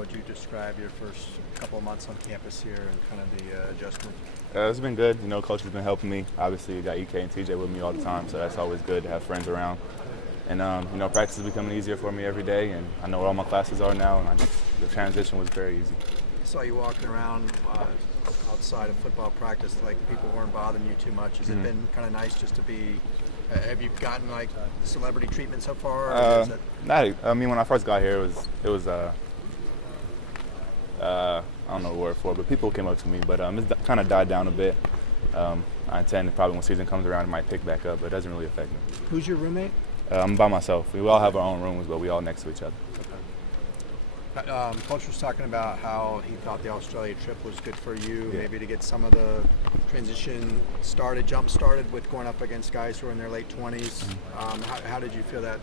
would you describe your first couple of months on campus here and kind of the adjustment? It's been good. Coach has been helping me. Obviously, you got EK and TJ with me all the time, so that's always good to have friends around. And, practice is becoming easier for me every day, and I know where all my classes are now, and the transition was very easy. I saw you walking around outside of football practice, like people weren't bothering you too much. Has it been kind of nice just to be have you gotten like celebrity treatment so far? Or when I first got here, it was I don't know the word for it, but people came up to me, but it's kind of died down a bit. I intend probably when season comes around, it might pick back up, but it doesn't really affect me. Who's your roommate? I'm by myself. We all have our own rooms, but we all next to each other. Okay. Coach was talking about how he thought the Australia trip was good for you, maybe to get some of the transition jump started with going up against guys who are in their late 20s. How did you feel that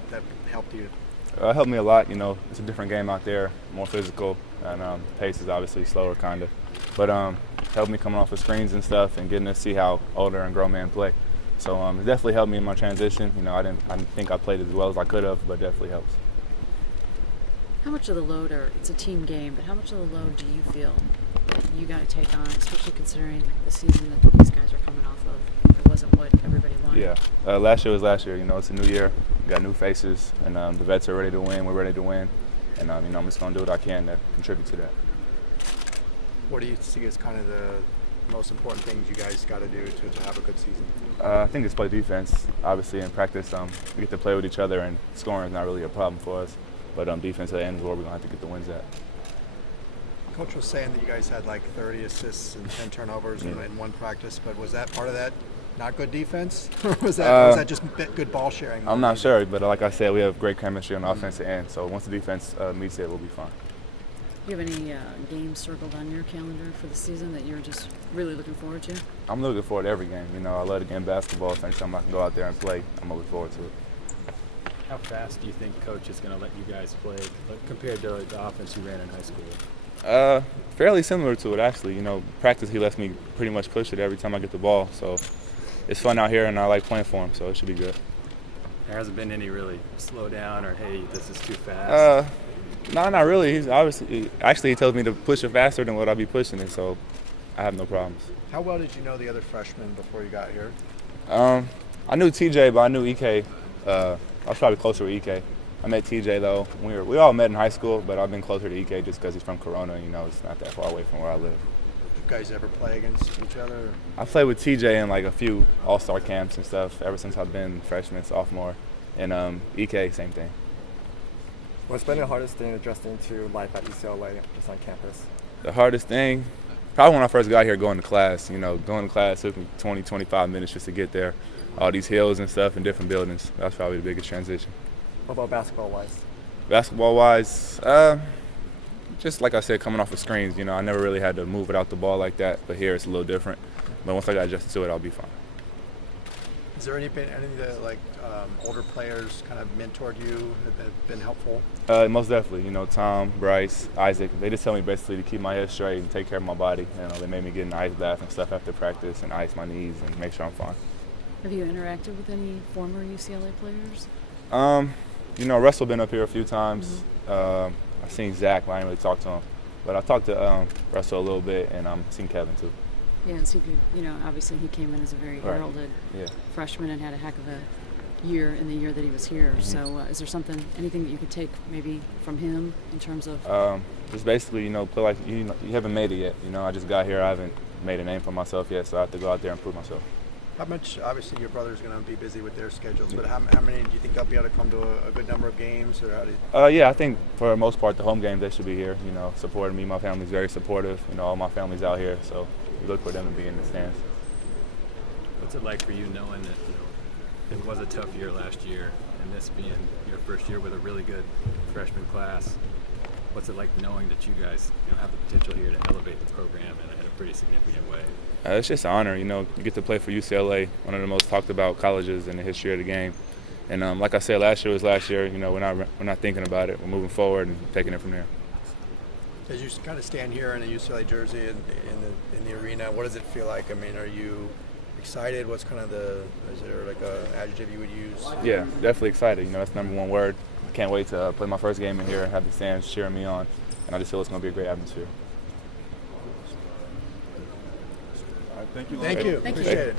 helped you? It helped me a lot. It's a different game out there, more physical, and pace is obviously slower, kind of. But helped me coming off of screens and stuff and getting to see how older and grown men play. So it definitely helped me in my transition. I didn't think I played as well as I could have, but it definitely helps. How much of the load, or it's a team game, but how much of the load do you feel that you got to take on, especially considering the season that these guys are coming off of? It wasn't what everybody wanted. Yeah, last year was last year. It's a new year. We got new faces, and the vets are ready to win. We're ready to win, and I'm just going to do what I can to contribute to that. What do you see as kind of the most important things you guys got to do to have a good season? I think it's play defense. Obviously, in practice, we get to play with each other, and scoring is not really a problem for us. But defense at the end is where we're going to have to get the wins at. Coach was saying that you guys had like 30 assists and 10 turnovers in one practice, but was that part of that not good defense? or was that just good ball sharing? I'm not sure, but like I said, we have great chemistry on the offensive end. So once the defense meets it, we'll be fine. Do you have any games circled on your calendar for the season that you're just really looking forward to? I'm looking forward to every game. I love the game basketball. So anytime I can go out there and play, I'm looking forward to it. How fast do you think Coach is going to let you guys play compared to the offense you ran in high school? Fairly similar to it, actually. Practice, he lets me pretty much push it every time I get the ball. So it's fun out here, and I like playing for him, so it should be good. There hasn't been any really slow down or, hey, this is too fast? No, not really. He tells me to push it faster than what I'll be pushing it, so I have no problems. How well did you know the other freshmen before you got here? I knew TJ, but I knew EK. I was probably closer with EK. I met TJ though. We all met in high school, but I've been closer to EK just because he's from Corona. It's not that far away from where I live. Did you guys ever play against each other? I played with TJ in like a few all-star camps and stuff ever since I've been freshman, sophomore, and EK, same thing. What's been the hardest thing adjusting to life at UCLA just on campus? The hardest thing, probably when I first got here, going to class. Going to class took me 20, 25 minutes just to get there. All these hills and stuff in different buildings. That's probably the biggest transition. What about basketball-wise? Basketball-wise, just like I said, coming off of screens, I never really had to move without the ball like that, but here it's a little different. But once I got adjusted to it, I'll be fine. Has there any that older players kind of mentored you that have been helpful? Most definitely. Tom, Bryce, Isaac, they just tell me basically to keep my head straight and take care of my body. They made me get in the ice bath and stuff after practice and ice my knees and make sure I'm fine. Have you interacted with any former UCLA players? Russell been up here a few times. I've seen Zach, but I didn't really talk to him. But I talked to Russell a little bit, and I've seen Kevin too. Yeah, and so obviously he came in as a very heralded freshman and had a heck of a year in the year that he was here. Mm-hmm. So is there anything that you could take maybe from him in terms of? Just basically, play like you haven't made it yet. I just got here. I haven't made a name for myself yet, so I have to go out there and prove myself. How much, obviously your brother's going to be busy with their schedules, but how many do you think they'll be able to come to a good number of games? Or how do you... Yeah, I think for the most part the home games they should be here, supporting me. My family's very supportive. All my family's out here, so we look for them to be in the stands. What's it like for you knowing that it was a tough year last year, and this being your first year with a really good freshman class? What's it like knowing that you guys have the potential here to elevate the program in a pretty significant way? It's just an honor, you get to play for UCLA, one of the most talked about colleges in the history of the game. And like I said, last year was last year. We're not thinking about it. We're moving forward and taking it from there. As you kind of stand here in a UCLA jersey in the arena, what does it feel like? I mean, are you excited? What's kind of is there like an adjective you would use? Yeah, definitely excited. That's the number one word. Can't wait to play my first game in here and have the stands cheering me on. and I just feel it's going to be a great atmosphere. All right, thank you. Thank you. Thank you. Appreciate it.